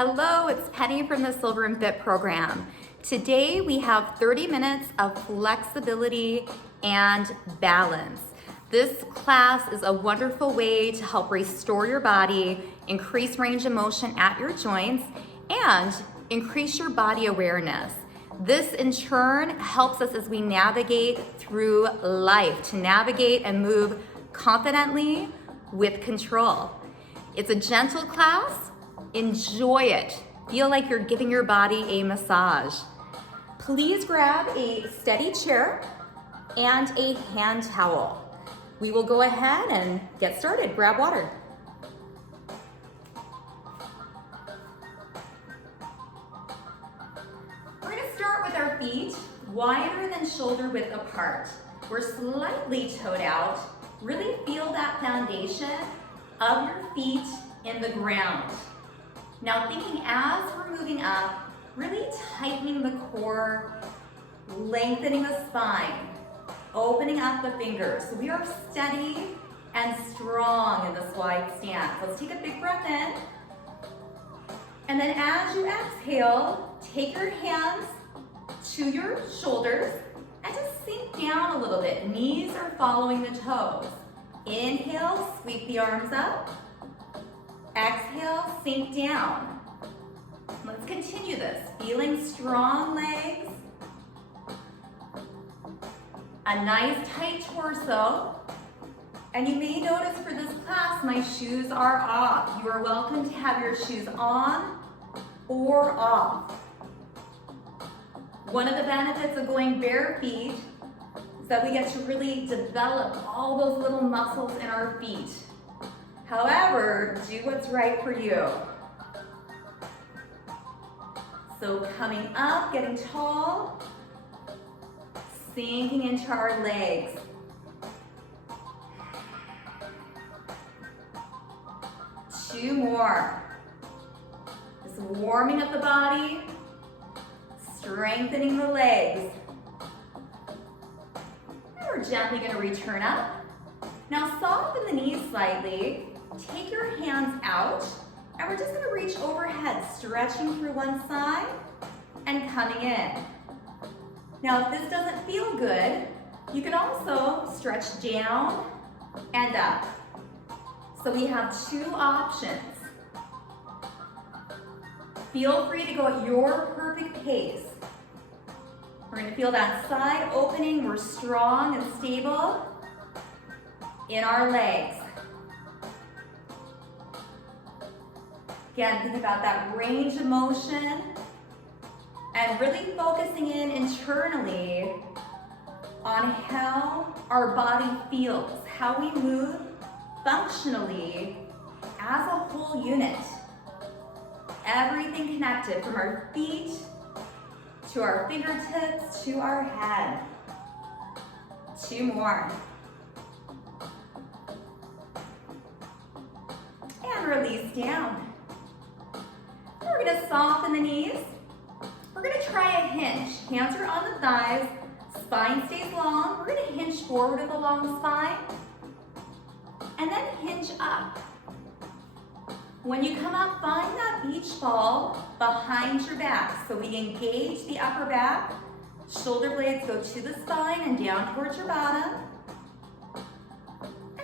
Hello, it's Penny from the Silver&Fit program. Today we have 30 minutes of flexibility and balance. This class is a wonderful way to help restore your body, increase range of motion at your joints, and increase your body awareness. This in turn helps us as we navigate through life, to navigate and move confidently with control. It's a gentle class. Enjoy it. Feel like you're giving your body a massage. Please grab a steady chair and a hand towel. We will go ahead and get started. Grab water. We're going to start with our feet wider than shoulder width apart. We're slightly toed out. Really feel that foundation of your feet in the ground. Now thinking as we're moving up, really tightening the core, lengthening the spine, opening up the fingers. So we are steady and strong in this wide stance. Let's take a big breath in. And then as you exhale, take your hands to your shoulders and just sink down a little bit. Knees are following the toes. Inhale, sweep the arms up. Exhale, sink down. Let's continue this. Feeling strong legs. A nice tight torso. And you may notice for this class, my shoes are off. You are welcome to have your shoes on or off. One of the benefits of going bare feet is that we get to really develop all those little muscles in our feet. However, do what's right for you. So coming up, getting tall, sinking into our legs. Two more. Just warming up the body, strengthening the legs. And we're gently going to return up. Now soften the knees slightly. Take your hands out, and we're just going to reach overhead, stretching through one side and coming in. Now, if this doesn't feel good, you can also stretch down and up. So we have two options. Feel free to go at your perfect pace. We're going to feel that side opening. We're strong and stable in our legs. Again, think about that range of motion and really focusing in internally on how our body feels, how we move functionally as a whole unit. Everything connected from our feet to our fingertips to our head. Two more. And release down. We're going to soften the knees. We're going to try a hinge. Hands are on the thighs. Spine stays long. We're going to hinge forward with a long spine. And then hinge up. When you come up, find that beach ball behind your back. So we engage the upper back. Shoulder blades go to the spine and down towards your bottom.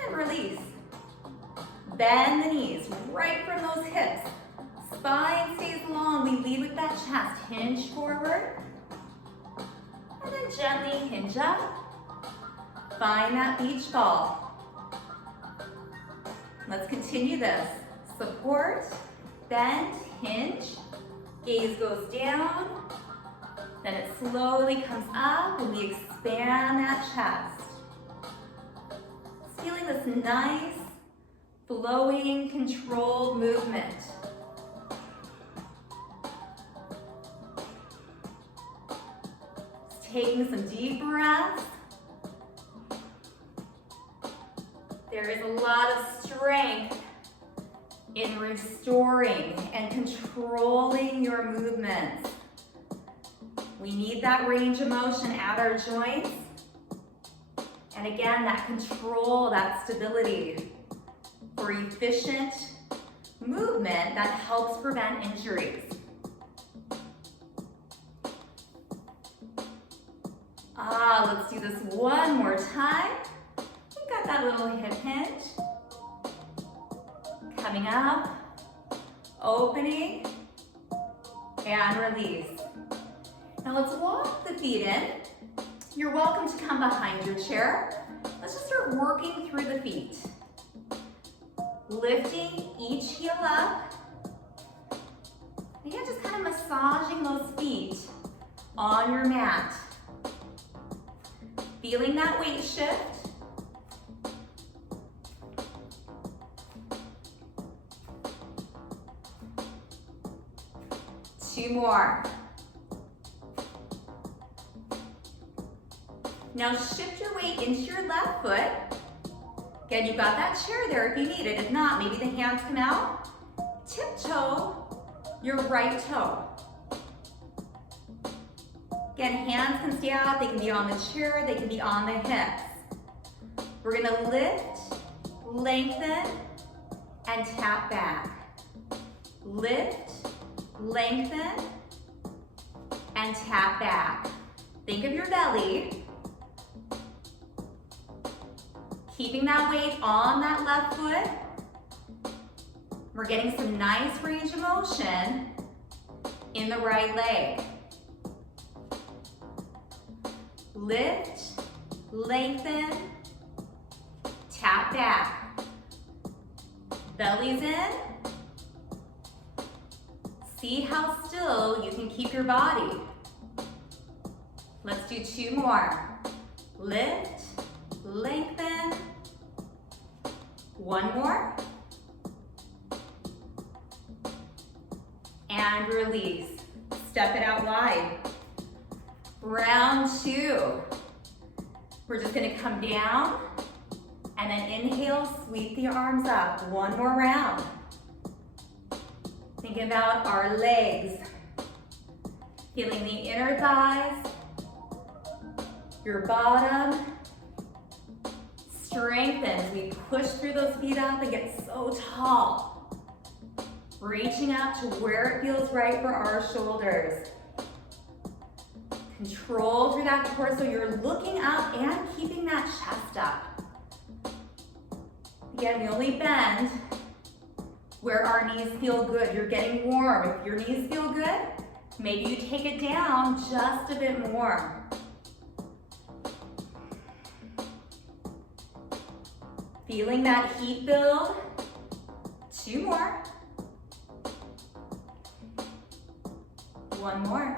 And release. Bend the knees right from those hips. Spine stays long. We lead with that chest. Hinge forward. And then gently hinge up. Find that beach ball. Let's continue this. Support, bend, hinge. Gaze goes down. Then it slowly comes up and we expand that chest. Feeling this nice, flowing, controlled movement. Taking some deep breaths. There is a lot of strength in restoring and controlling your movements. We need that range of motion at our joints. And again, that control, that stability for efficient movement that helps prevent injuries. Let's do this one more time. We've got that little hip hinge. Coming up, opening, and release. Now let's walk the feet in. You're welcome to come behind your chair. Let's just start working through the feet. Lifting each heel up. Again, just kind of massaging those feet on your mat. Feeling that weight shift. Two more. Now shift your weight into your left foot. Again, you've got that chair there if you need it. If not, maybe the hands come out. Tiptoe your right toe. Again, hands can stay out. They can be on the chair. They can be on the hips. We're gonna lift, lengthen, and tap back. Lift, lengthen, and tap back. Think of your belly. Keeping that weight on that left foot. We're getting some nice range of motion in the right leg. Lift, lengthen, tap back. Belly's in. See how still you can keep your body. Let's do two more. Lift, lengthen. One more. And release. Step it out wide. Round two. We're just gonna come down and then inhale, sweep the arms up. One more round. Thinking about our legs. Feeling the inner thighs, your bottom. Strengthens. We push through those feet up and get so tall. Reaching up to where it feels right for our shoulders. Control through that core so you're looking up and keeping that chest up. Again, we only bend where our knees feel good. You're getting warm. If your knees feel good, maybe you take it down just a bit more. Feeling that heat build. Two more. One more.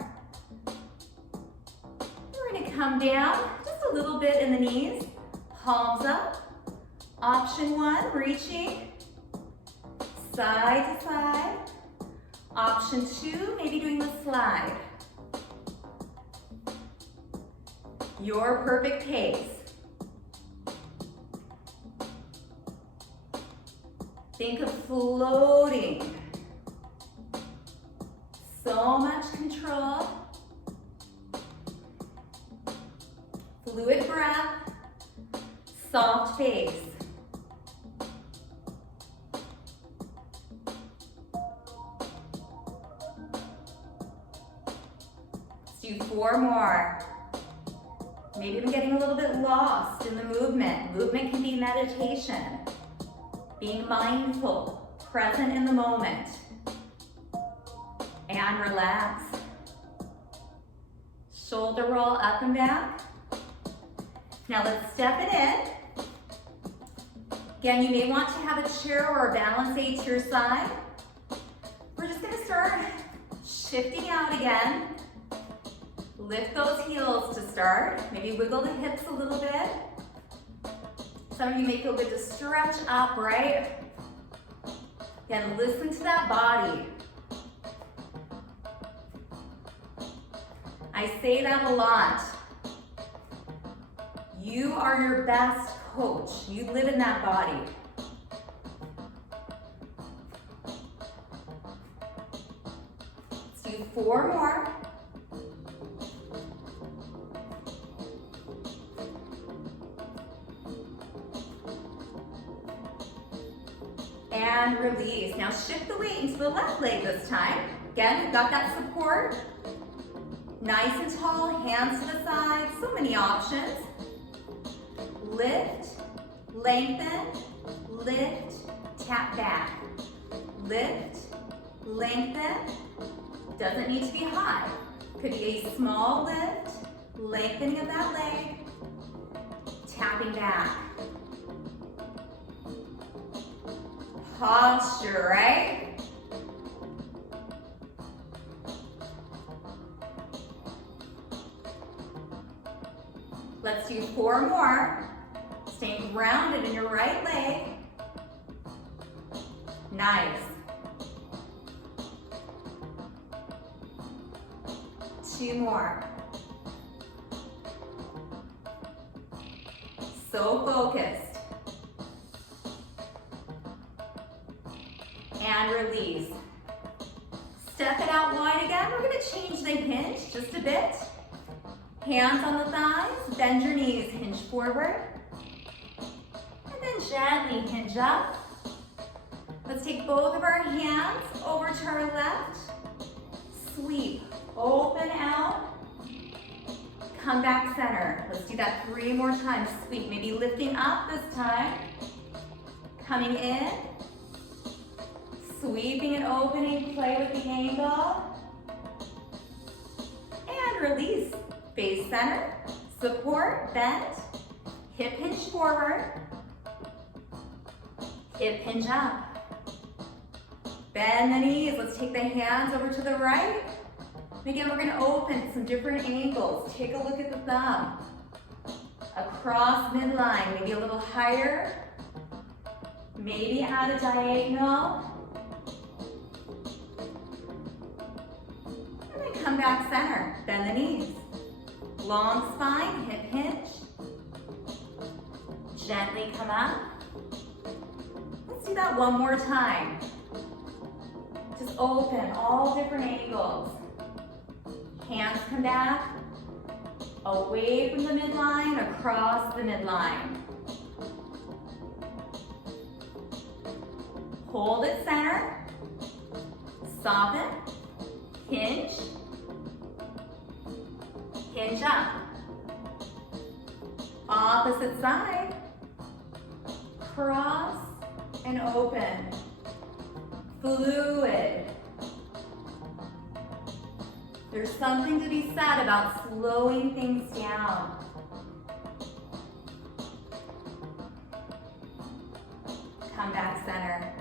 We're gonna come down just a little bit in the knees. Palms up. Option one, reaching. Side to side. Option two, maybe doing the slide. Your perfect pace. Think of floating. So much control. Fluid breath, soft pace. Let's do four more. Maybe I'm getting a little bit lost in the movement. Movement can be meditation. Being mindful, present in the moment. And relax. Shoulder roll up and back. Now let's step it in. Again, you may want to have a chair or a balance aid to your side. We're just gonna start shifting out again. Lift those heels to start. Maybe wiggle the hips a little bit. Some of you may feel good to stretch up, right? Again, listen to that body. I say that a lot. You are your best coach. You live in that body. Let's do four more. And and release. Now shift the weight into the left leg this time. Again, we've got that support. Nice and tall, hands to the side, so many options. Lift, lengthen, lift, tap back. Lift, lengthen, doesn't need to be high. Could be a small lift, lengthening of that leg, tapping back. Posture, right? Let's do 4 more. Staying grounded in your right leg. Nice. 2 more. So focused. And release. Step it out wide again. We're going to change the hinge just a bit. Hands on the thighs, bend your knees, hinge forward. And then gently hinge up. Let's take both of our hands over to our left. Sweep, open out. Come back center. Let's do that 3 more times. Sweep, maybe lifting up this time. Coming in. Sweeping and opening, play with the angle. And release. Face center, support, bend, hip hinge forward, hip hinge up. Bend the knees, let's take the hands over to the right. And again, we're gonna open some different angles. Take a look at the thumb. Across midline, maybe a little higher. Maybe at a diagonal. And then come back center, bend the knees. Long spine, hip hinge. Gently come up. Let's do that 1 more time. Just open all different angles. Hands come back. Away from the midline, across the midline. Hold it center. Soften. Hinge. Hinge up. Opposite side. Cross and open. Fluid. There's something to be said about slowing things down. Come back center.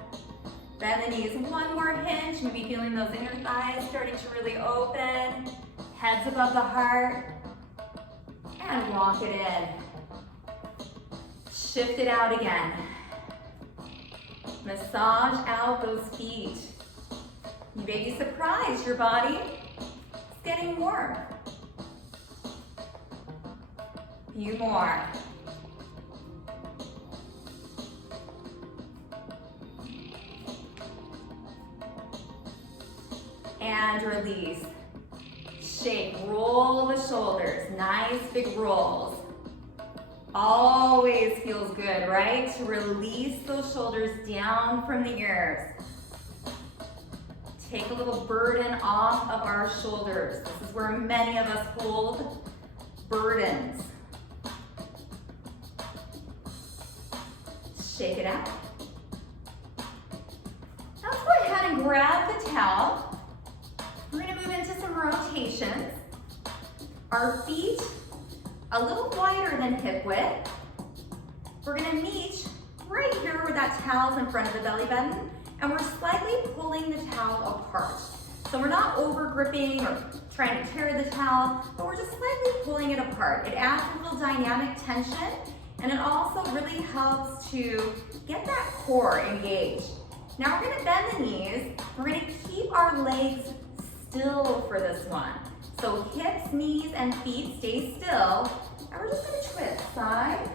Bend the knees. 1 more hinge. Maybe feeling those inner thighs starting to really open. Heads above the heart, and walk it in. Shift it out again. Massage out those feet. You may be surprised your body is getting warm. Few more. And release. Shake, roll the shoulders, nice big rolls. Always feels good, right? To release those shoulders down from the ears. Take a little burden off of our shoulders. This is where many of us hold burdens. Shake it out. Now let's go ahead and grab the towel. We're going to move into some rotations. Our feet a little wider than hip width. We're going to meet right here where that towel's in front of the belly button, and we're slightly pulling the towel apart. So we're not over gripping or trying to tear the towel, but we're just slightly pulling it apart. It adds a little dynamic tension, and it also really helps to get that core engaged. Now we're going to bend the knees. We're going to keep our legs still for this one. So hips, knees, and feet stay still. And we're just going to twist side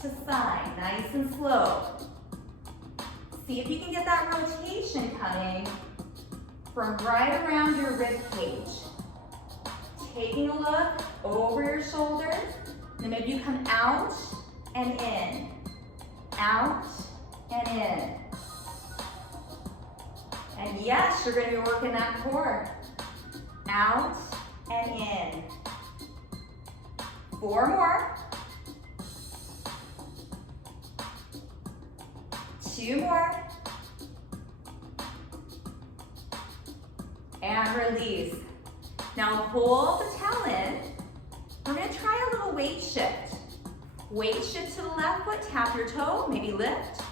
to side, nice and slow. See if you can get that rotation coming from right around your rib cage. Taking a look over your shoulders, and maybe you come out and in, out and in. And yes, you're gonna be working that core. Out and in. 4 more. 2 more. And release. Now hold the towel in. We're gonna try a little weight shift. Weight shift to the left foot, tap your toe, maybe lift.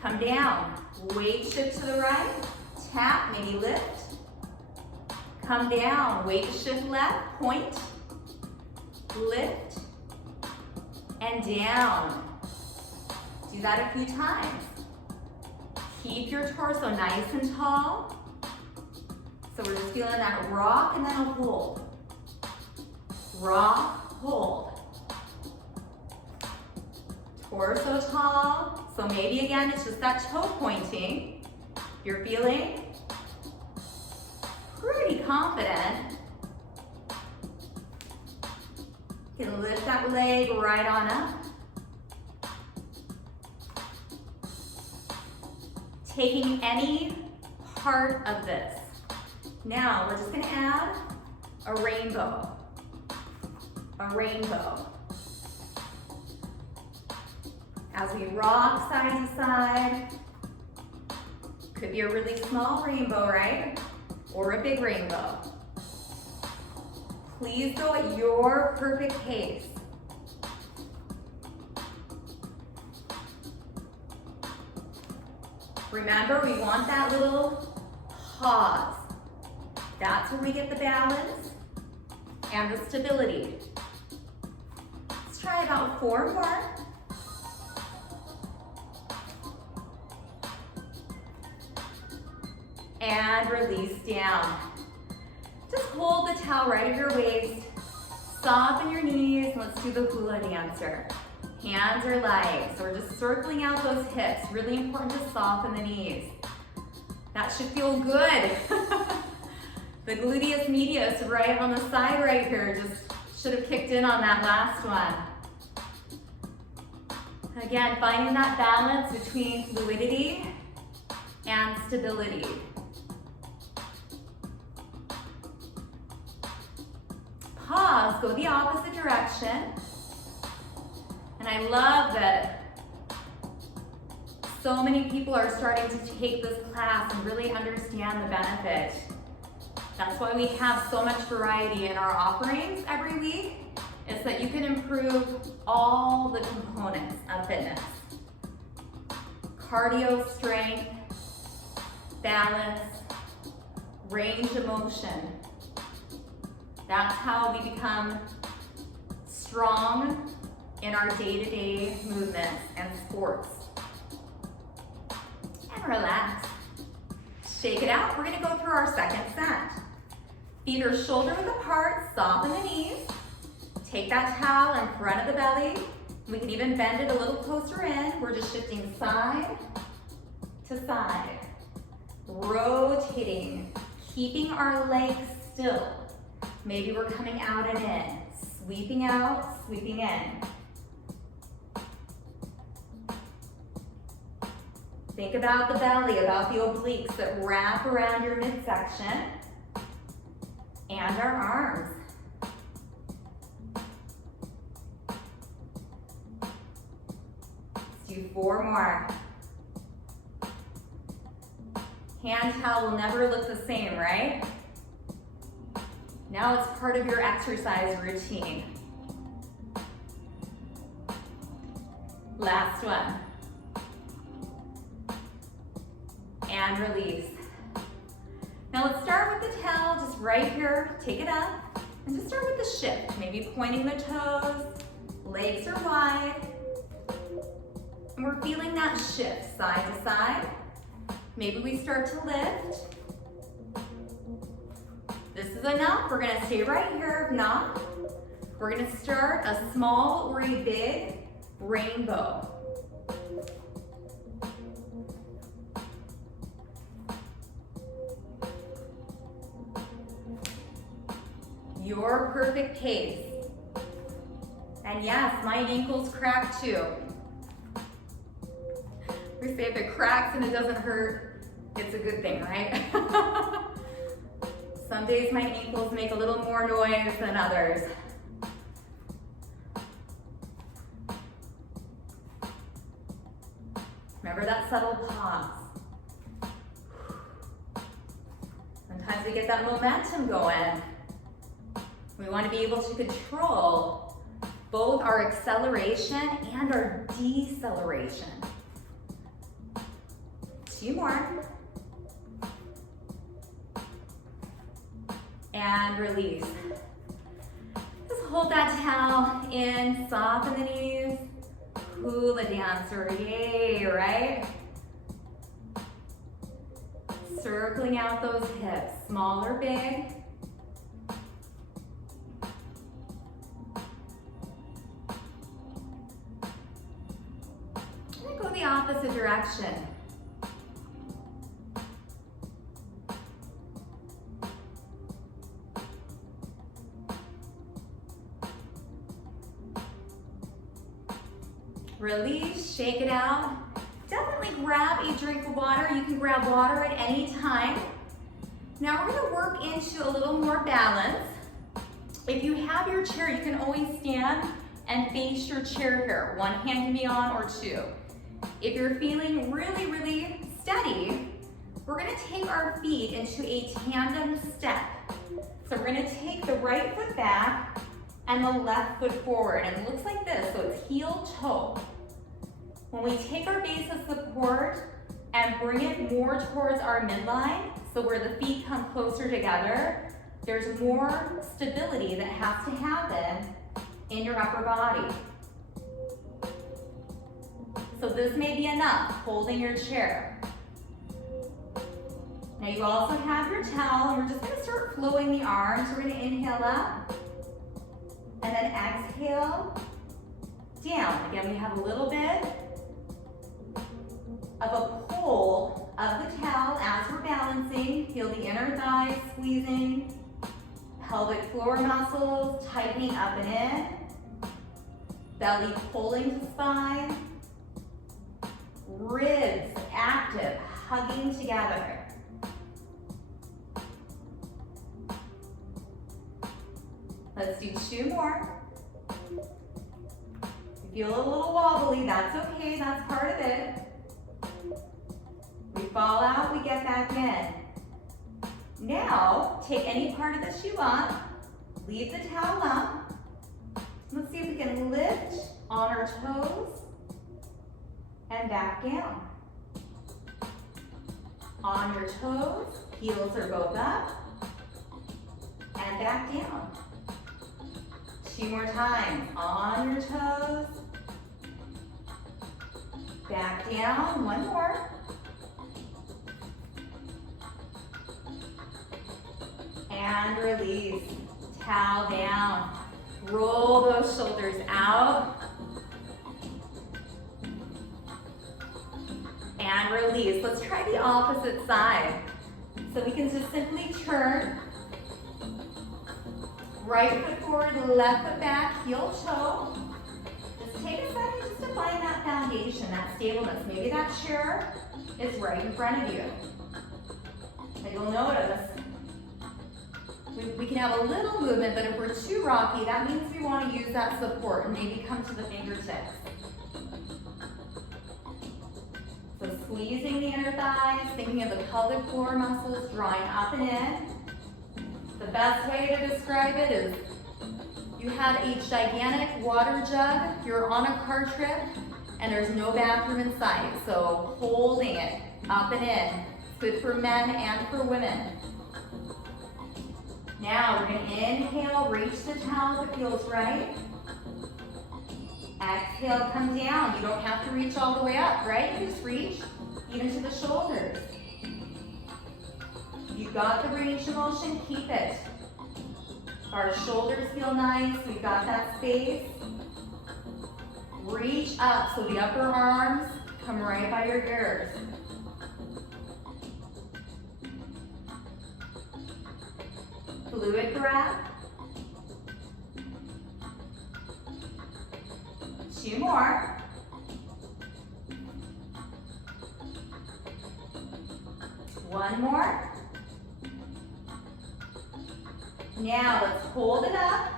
Come down. Weight shift to the right, tap, maybe lift. Come down, weight shift left, point, lift, and down. Do that a few times. Keep your torso nice and tall. So we're just feeling that rock and then a hold. Rock, hold. Torso tall. So maybe again, it's just that toe pointing. You're feeling pretty confident. You can lift that leg right on up. Taking any part of this. Now we're just gonna add a rainbow. A rainbow. As we rock side to side. Could be a really small rainbow, right? Or a big rainbow. Please go at your perfect pace. Remember, we want that little pause. That's where we get the balance and the stability. Let's try about 4 more. And release down. Just hold the towel right at your waist. Soften your knees. Let's do the hula dancer. Hands are light. So we're just circling out those hips. Really important to soften the knees. That should feel good. The gluteus medius right on the side right here just should have kicked in on that last one. Again, finding that balance between fluidity and stability. Pause, go the opposite direction. And I love that so many people are starting to take this class and really understand the benefit. That's why we have so much variety in our offerings every week, is that you can improve all the components of fitness. Cardio, strength, balance, range of motion. That's how we become strong in our day-to-day movements and sports. And relax. Shake it out. We're gonna go through our second set. Feet are shoulder width apart, soften the knees. Take that towel in front of the belly. We can even bend it a little closer in. We're just shifting side to side. Rotating, keeping our legs still. Maybe we're coming out and in. Sweeping out, sweeping in. Think about the belly, about the obliques that wrap around your midsection and our arms. Let's do 4 more. Hand towel will never look the same, right? Now it's part of your exercise routine. Last one. And release. Now let's start with the towel, just right here, take it up, and just start with the shift. Maybe pointing the toes, legs are wide, and we're feeling that shift side to side. Maybe we start to lift. This is enough, we're gonna stay right here. If not, we're gonna start a small or a big rainbow. Your perfect pace. And yes, my ankles crack too. We say if it cracks and it doesn't hurt, It's a good thing, right? Some days my ankles make a little more noise than others. Remember that subtle pause. Sometimes we get that momentum going. We want to be able to control both our acceleration and our deceleration. 2 more. And release. Just hold that towel in, soften the knees. Hula dancer, yay, right? Circling out those hips, small or big. And go the opposite direction. Release, shake it out. Definitely grab a drink of water. You can grab water at any time. Now we're gonna work into a little more balance. If you have your chair, you can always stand and face your chair here. One hand can be on or 2. If you're feeling really, really steady, we're gonna take our feet into a tandem step. So we're gonna take the right foot back and the left foot forward, and it looks like this, so it's heel toe. When we take our base of support and bring it more towards our midline, so where the feet come closer together, there's more stability that has to happen in your upper body. So this may be enough, holding your chair. Now you also have your towel, and we're just gonna start flowing the arms. We're gonna inhale up, and then exhale down. Again, we have a little bit of a pull of the towel as we're balancing. Feel the inner thighs squeezing, pelvic floor muscles tightening up and in, belly pulling to spine, ribs active, hugging together. Let's do 2 more. If you feel a little wobbly, that's okay, that's part of it. We fall out, we get back in. Now, take any part of the shoe up, leave the towel up. Let's see if we can lift on our toes and back down. On your toes, heels are both up, and back down. 2 more times, on your toes, back down, 1 more. And release, towel down. Roll those shoulders out. And release. Let's try the opposite side. So we can just simply turn. Right foot forward, left foot back, heel toe. Just take a second just to find that foundation, that stableness. Maybe that chair is right in front of you. And you'll notice we can have a little movement, but if we're too rocky, that means we want to use that support and maybe come to the fingertips. So squeezing the inner thighs, thinking of the pelvic floor muscles drawing up and in. The best way to describe it is you have a gigantic water jug, you're on a car trip, and there's no bathroom in sight. So holding it up and in. It's good for men and for women. Now we're going to inhale, reach the towel if it feels right. Exhale, come down. You don't have to reach all the way up, right? You just reach even to the shoulders. You've got the range of motion, keep it. Our shoulders feel nice, we've got that space. Reach up so the upper arms come right by your ears. Fluid breath. 2 more. One more. Now let's hold it up.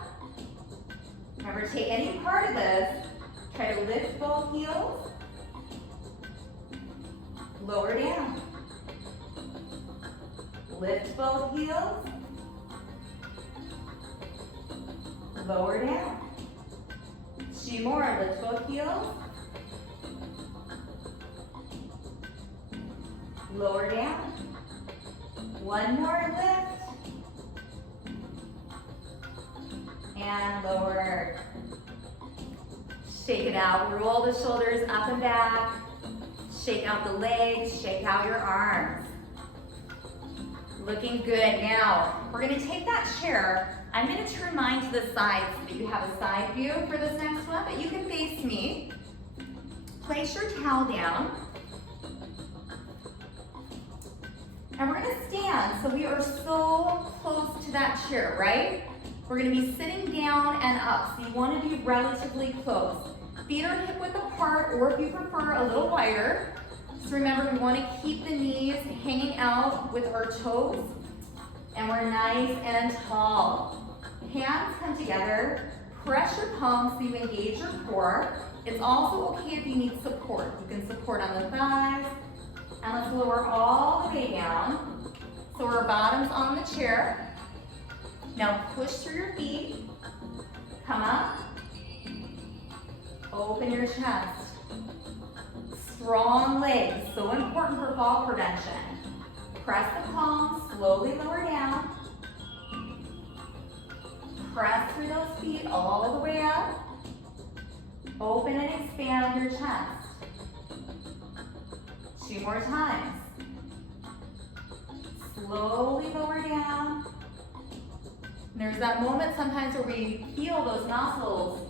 Remember, take any part of this. Try to lift both heels. Lower down. Lift both heels. Lower down. 2 more. Lift both heels. Lower down. 1 more lift. And lower. Shake it out. Roll the shoulders up and back. Shake out the legs. Shake out your arms. Looking good. Now, we're going to take that chair. I'm going to turn mine to the side so that you have a side view for this next one, but you can face me. Place your towel down. And we're going to stand so we are so close to that chair, right? We're going to be sitting down and up, so you want to be relatively close. Feet are hip-width apart, or if you prefer, a little wider. So remember, we want to keep the knees hanging out with our toes, and we're nice and tall. Hands come together, press your palms so you engage your core. It's also okay if you need support. You can support on the thighs, and let's lower all the way down. So our bottom's on the chair. Now push through your feet, come up, open your chest. Strong legs, so important for fall prevention. Press the palms, slowly lower down. Press through those feet all the way up. Open and expand your chest. 2 more times. Slowly lower down. And there's that moment sometimes where we feel those nostrils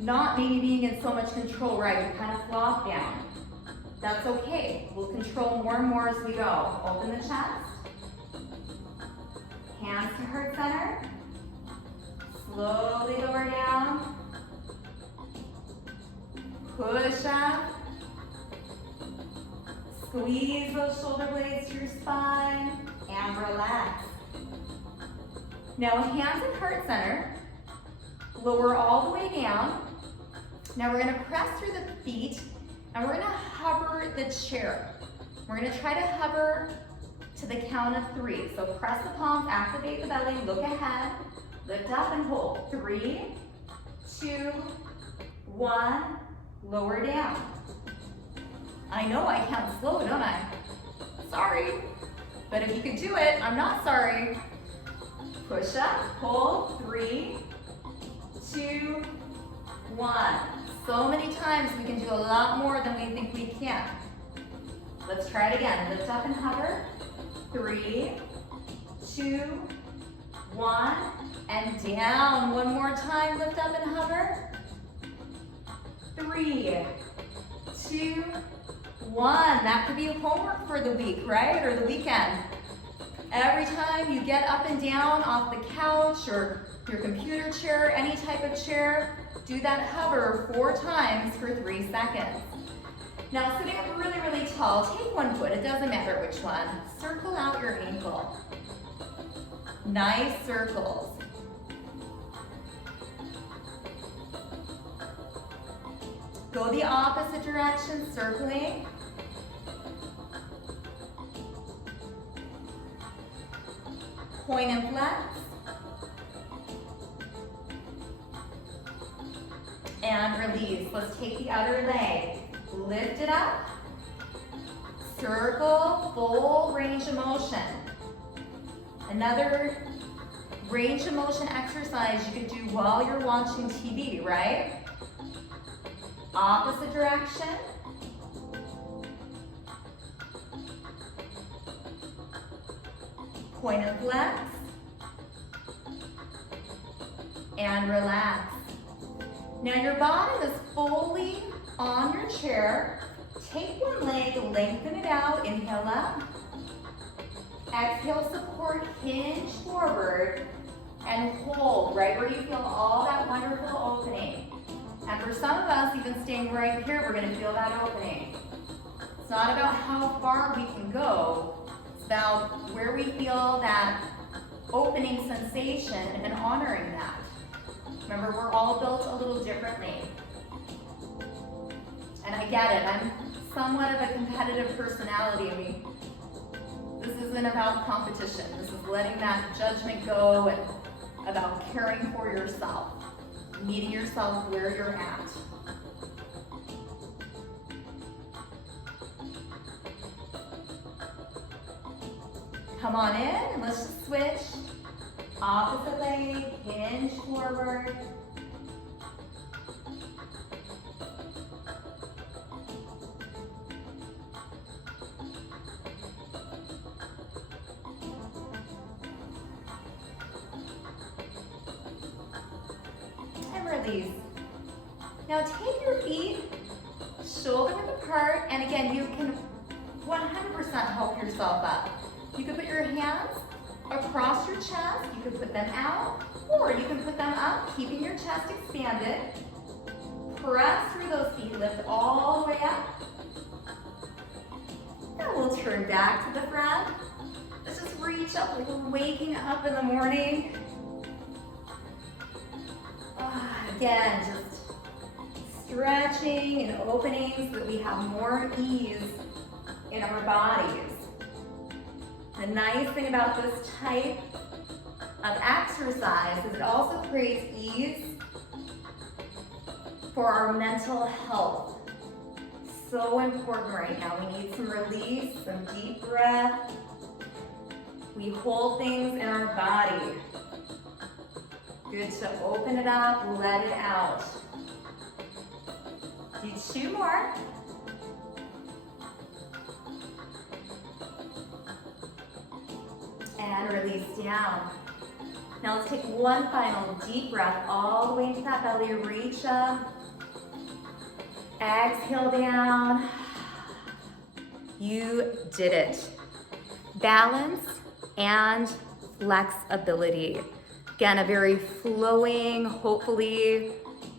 not maybe being in so much control, right? We kind of flop down. That's okay. We'll control more and more as we go. Open the chest. Hands to heart center. Slowly lower down. Push up. Squeeze those shoulder blades to your spine and relax. Now hands at heart center. Lower all the way down. Now we're going to press through the feet and we're going to hover the chair. We're going to try to hover to the count of 3. So press the palms, activate the belly, look ahead, lift up and hold. 3, 2, 1, lower down. I know I count slow, don't I? Sorry. But if you could do it, I'm not sorry. Push up, hold, 3, 2, 1. So many times we can do a lot more than we think we can. Let's try it again. Lift up and hover. 3, 2, 1, and down. One more time. Lift up and hover. 3, 2, 1. That could be homework for the week, right? Or the weekend. Every time you get up and down off the couch or your computer chair, any type of chair, do that hover 4 times for 3 seconds. Now sitting up really, really tall, take one foot, it doesn't matter which one. Circle out your ankle. Nice circles. Go the opposite direction, circling. Point and flex. And release. Let's take the other leg. Lift it up. Circle, full range of motion. Another range of motion exercise you could do while you're watching TV, right? Opposite direction. Point and flex. And relax. Now your bottom is fully on your chair. Take one leg, lengthen it out, inhale up. Exhale, support, hinge forward, and hold right where you feel all that wonderful opening. And for some of us, even staying right here, we're gonna feel that opening. It's not about how far we can go. It's about where we feel that opening sensation and honoring that. Remember, we're all built a little differently. And I get it, I'm somewhat of a competitive personality. I mean, this isn't about competition. This is letting that judgment go and about caring for yourself, meeting yourself where you're at. Come on in and let's just switch. Opposite leg, hinge forward. And release. Now take your feet shoulder width apart, and again, you can 100% help yourself up. You can put your hands across your chest, you can put them out, or you can put them up, keeping your chest expanded. Press through those feet, lift all the way up. Now we'll turn back to the front. Let's just reach up like we're waking up in the morning. Again, just stretching and opening so that we have more ease in our bodies. The nice thing about this type of exercise is it also creates ease for our mental health. So important right now. We need some release, some deep breath. We hold things in our body. Good to open it up, let it out. Do 2 more. And release down. Now let's take one final deep breath all the way into that belly. Reach up. Exhale down. You did it. Balance and flexibility. Again, a very flowing, hopefully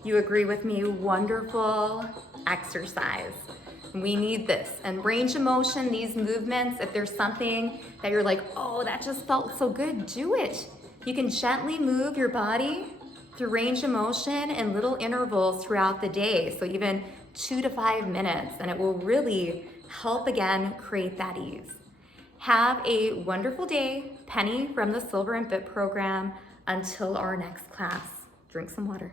you agree with me, wonderful exercise. We need this. And range of motion, these movements, if there's something that you're like, oh, that just felt so good, do it. You can gently move your body through range of motion in little intervals throughout the day. So even 2 to 5 minutes, and it will really help again create that ease. Have a wonderful day. Penny from the Silver&Fit program. Until our next class, drink some water.